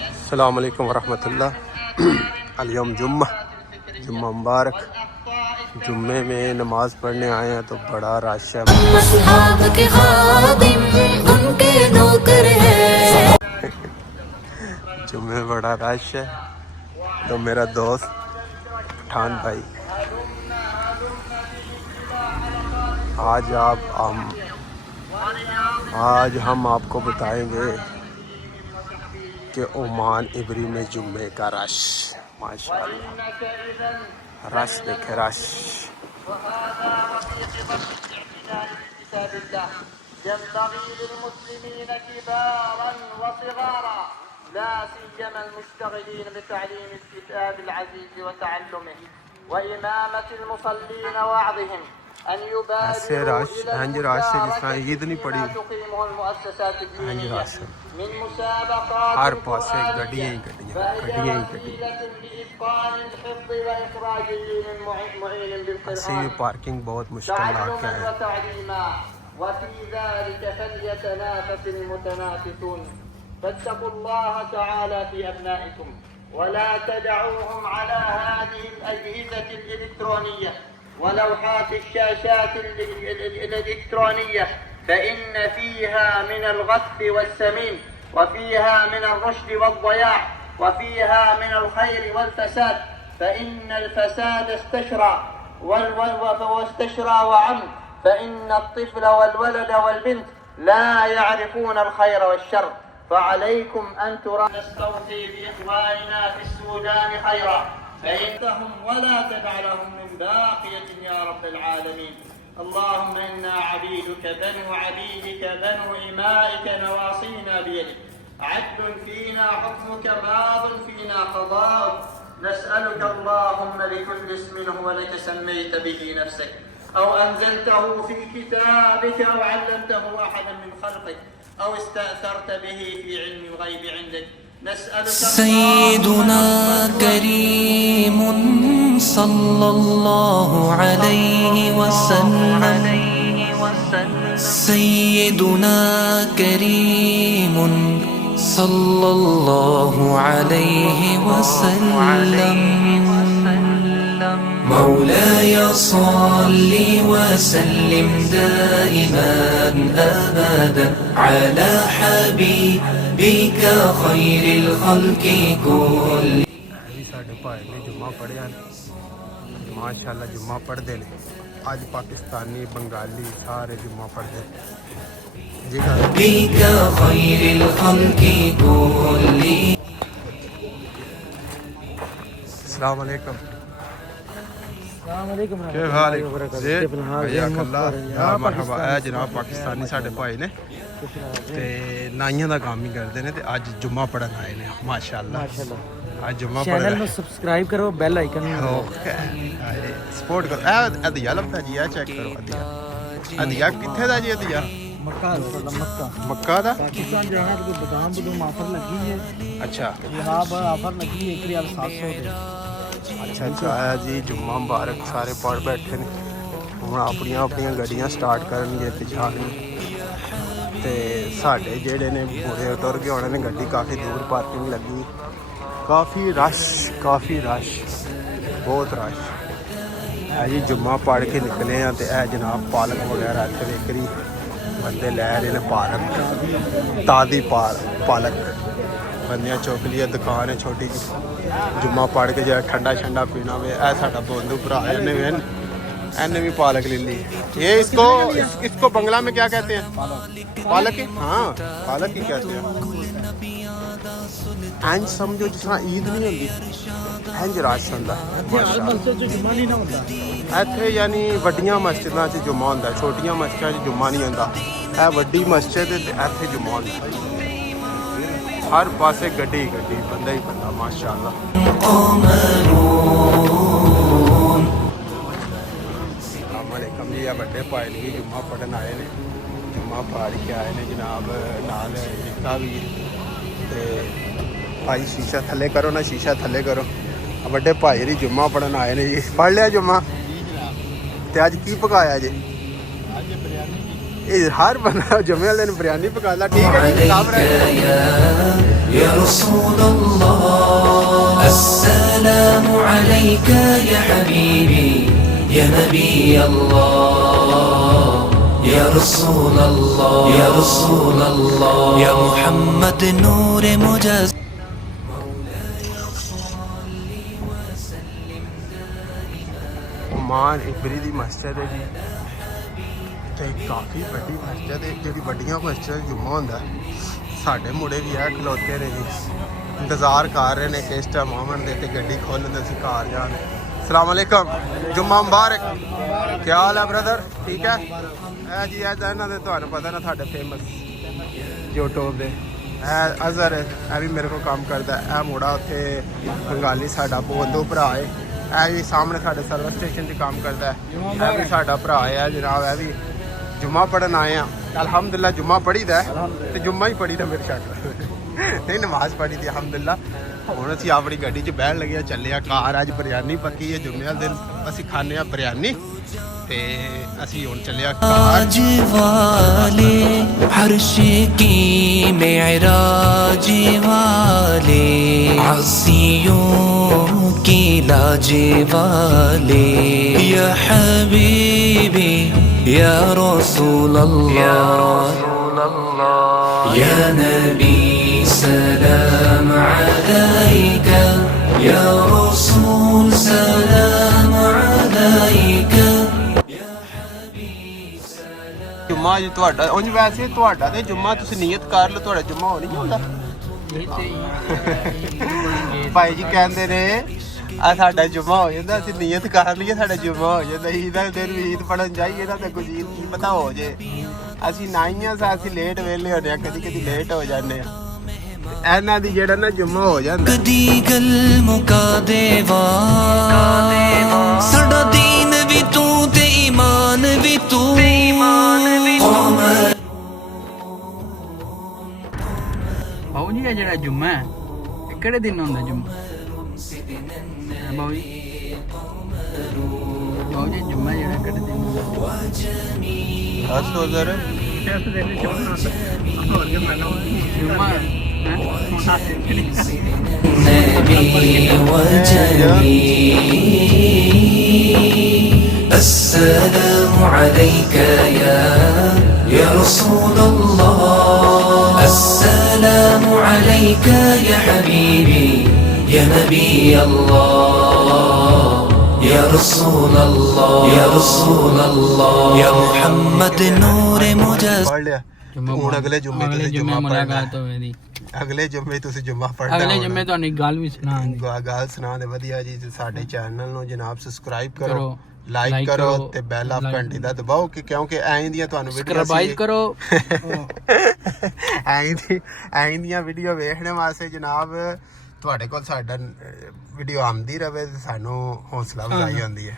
अस्सलाम वालेकुम वरहमतुल्लाह। अल-यौम जुम्मा मुबारक। जुम्मे में नमाज़ पढ़ने आए हैं तो बड़ा रश है। जुम्मे में बड़ा रश है तो मेरा दोस्त पठान भाई आज हम आपको बताएंगे कि ओमान इबरी में जुम्मे का रश, माशाअल्लाह रश देखे रश। لا سيما المشتغلين بتعليم الكتاب العزيز وتعلمه وإمامة المصلين ووعظهم أن يبادروا إلى تقيمه المؤسسات الدينية من مسابقات لإتقان الحفظ وإخراجه من معين بالقرآن تعلما وتعليما وفي ذلك فليتنافس المتنافسون. فاتقوا الله تعالى في أبنائكم ولا تدعوهم على هذه الأجهزة الإلكترونية ولوحات الشاشات الإلكترونية، فإن فيها من الغث والسمين وفيها من الرشد والضياع وفيها من الخير والفساد، فإن الفساد واستشرى وعم، فإن الطفل والولد والبنت لا يعرفون الخير والشر. فعليكم أن نستوصي بإخواننا في السودان خيرا فإنهم ولا تدع لهم من باقية يا رب العالمين. اللهم إنا عبيدك بنو عبيدك بنو إمائك نواصينا بيدك عدل فينا حكمك ماض فينا قضاؤك. نسألك اللهم بكل اسم هو لك سميت به نفسك أو أنزلته في كتابك أو علمته أحدا من خلقك أو استأثرت به في علم الغيب عندك. نسألك سيدنا كريم صلى الله عليه وسلم. سيدنا كريم صلى الله عليه وسلم. مولاي صل وسلم دائما أبدا على حبيبك خير الخلق كل. साढ़े भाई ने जुम्मा पढ़िया माशाअल्लाह जुम्मा पढ़ते हैं। आज पाकिस्तानी बंगाली सारे जुम्मा पढ़ते بك خير الخلق كل. अस्सलाम वालेकुम। जनाब पाकिस्तानी साढ़े भाई ने ते नाइयां दा काम ही करते हैं ते अज जुम्मा पढ़न आए ने माशाअल्लाह। आज जुम्मा चैनल में सब्सक्राइब करो, बेल आइकन सपोर्ट करो। अदिया लभदा जी, चेक करो अदिया कित्थे दा जी? अदिया मक्का दा पाकिस्तान जाना तो बादाम ऑफर लगी है। अच्छा जनाब ऑफर लगी है 1,700 दे। अच्छा आया जी जुम्मा मुबारक। सारे पढ़ बैठे ने हुण अपनियां गड्डियां स्टार्ट करनगे पिछा ते साढ़े जेड़े ने पूरे तुर गए होने ने। गड्डी काफ़ी दूर पार्किंग लगी, काफ़ी रश बहुत रश है जी। जुम्मा पढ़ के निकले हैं तो यह जनाब पालक वगैरह इतने बेकरी बंदे लै रहे हैं। पालक ताज़ी पालक बंदियां चुक लिया। दुकान है छोटी जी। जुम्मा पढ़ के जो ठंडा शंडा पीना वे ऐ साडा बंधु भरा इन्हें भी पालक ले ली। ये इसको बंगला में क्या कहते हैं? पालक ही। हाँ पालक ही कहते हैं। इंज समझो जिस तरह ईद नहीं होंगी इंज रश होंदा इत्थे। यानी वड्डियां मस्जिदां च जुम्मा होंदा, छोटियां मस्जिदां च जुम्मा नहीं होंदा। यह वड्डी मस्जिद इत्थे जुम्मा होंदा। हर पासे गड्डी बंदा ही बंदा माशाअल्लाह। अस्सलामुअलैकुम जी। बड़े भाई ने भी जुम्मा पढ़न आए ने, जुम्मा पढ़ के आए ने जनाब। नाल निक्का भी ते भाई शीशा थले करो ना, शीशा थले करो। बड़े भाई जी जुम्मा पढ़न आए ने जी। पढ़ लिया जुम्मा ते अज की पकाया जी? हर बंदा जुम्मे वाले दिन बिरयानी पकाता। ठीक है जी। يا رسول الله السلام عليك يا حبيبي يا نبي الله يا رسول الله يا رسول الله يا محمد نور مجاز मान इबरी दी मस्जिद है जी ते काफ़ी वड्डी मस्जिद है जी वड्डियां मस्जिद जुम्मा होंदा साडे मुड़े भी है खलोते ने जी इंतज़ार कर रहे ने किस टाइम आवन दे ते गड्डी खोलन दे असीं घर जाने अस्सलाम वालेकुम जुम्मा मुबारक क्या हाल है ब्रदर ठीक है ए जी ए इन्हां दे तुहानूं पता ना साडे फेमस यूट्यूब दे अजहर है भी मेरे को काम करता है मुड़ा उत्थे बंगाली साडा बोंदो भरा है भी सामने साढ़े सर्विस स्टेशन से काम करता है भी साडा भरा है जनाब है भी जुम्मा पढ़न आए हैं अल्हम्दुलिल्लाह जुम्मा पढ़ी दा ते जुम्मा ही पढ़ी दा मेरे शक नहीं नमाज पढ़ी दी अल्हम्दुलिल्लाह हुण असीं अपनी गड्डी च बहन लगे चले घर अज बिरयानी पक्की है जुम्मे वाले दिन असीं खाने बिरयानी ते असीं हुण चले आज वाले हर्ष की मेराज वाले आसियों की लाज वाले या हबीबी या रसूल अल्लाह या नबी सलाम अलैका या रसूल सलाम अलैका जुम्मा जी तुहाडा उंज वैसे तुहाडा ते जुम्मा तुसीं नियत कर लो तुहाडा जुम्मा हो नहीं होंदा भाई जी कहते ने साडा जुम्मा हो जाता असं नीयत कर लीए साडा जुम्मा हो जाता ईद वाले दिन भी ईद पढ़न जाइए ना तो कुछ ईद की पता हो जाए असी नाइयां असीं लेट वेले होने कदी कदी लेट हो जाने ਇਹਨਾਂ ਦੀ ਜਿਹੜਾ ਨਾ ਜੁਮਾ ਹੋ ਜਾਂਦਾ ਕਦੀ ਗਲ ਮੁਕਾ ਦੇਵਾ ਸਾਡਾ ਦੀਨ ਵੀ ਤੂੰ ਤੇ ਈਮਾਨ ਵੀ ਤੂੰ ਬਾਊ ਜੀ ਇਹ ਜਿਹੜਾ ਜੁਮਾ ਹੈ ਇਹ ਕਿਹੜੇ ਦਿਨ ਹੁੰਦਾ ਜੁਮਾ ਬਾਊ ਜੀ ਬਾਊ ਜੀ ਜੁਮਾ ਜਿਹੜਾ ਕਿਹੜੇ ਦਿਨ ਹੁੰਦਾ ਦੱਸੋ ਜ਼ਰਾ ਇਸ ਦਿਨ ਜੁਮਾ ਹੋਰ ਕੀ ਮੰਨੋ ਜੁਮਾ نبي وجميل السلام عليك يا رسول الله السلام عليك يا حبيبي يا نبي الله يا رسول الله يا رسول الله يا محمد نور مجاز ਪੜ ਲਿਆ ਹੁਣ ਅਗਲੇ ਜੁਮੇ ਤੁਸੀਂ ਜੁਮਾ ਮੁਲਾਕਾਤ ਹੋਵੇਗੀ ਅਗਲੇ ਜੁਮੇ ਤੁਸੀਂ ਜੁਮਾ ਪੜਨਾ ਅਗਲੇ ਜੁਮੇ ਤੁਹਾਨੂੰ ਇੱਕ ਗੱਲ ਵੀ ਸੁਣਾਵਾਂਗੇ ਗੱਲ ਸੁਣਾ ਦੇ ਵਧੀਆ ਜੀ ਸਾਡੇ ਚੈਨਲ ਨੂੰ ਜਨਾਬ ਸਬਸਕ੍ਰਾਈਬ ਕਰੋ ਲਾਈਕ ਕਰੋ ਤੇ ਬੈਲ ਆਫ ਘੰਟੀ ਦਾ ਦਬਾਓ ਕਿ ਕਿਉਂਕਿ ਐਂ ਦੀਆਂ ਤੁਹਾਨੂੰ ਵੀਡੀਓ ਸਬਸਕ੍ਰਾਈਬ ਕਰੋ ਐਂ ਦੀਆਂ ਵੀਡੀਓ ਵੇਖਣ ਵਾਸਤੇ ਜਨਾਬ ਤੁਹਾਡੇ ਕੋਲ ਸਾਡਾ ਵੀਡੀਓ ਆਉਂਦੀ ਰਵੇ ਤੇ ਸਾਨੂੰ ਹੌਸਲਾ ਅਫਜ਼ਾਈ ਹੁੰਦੀ ਹੈ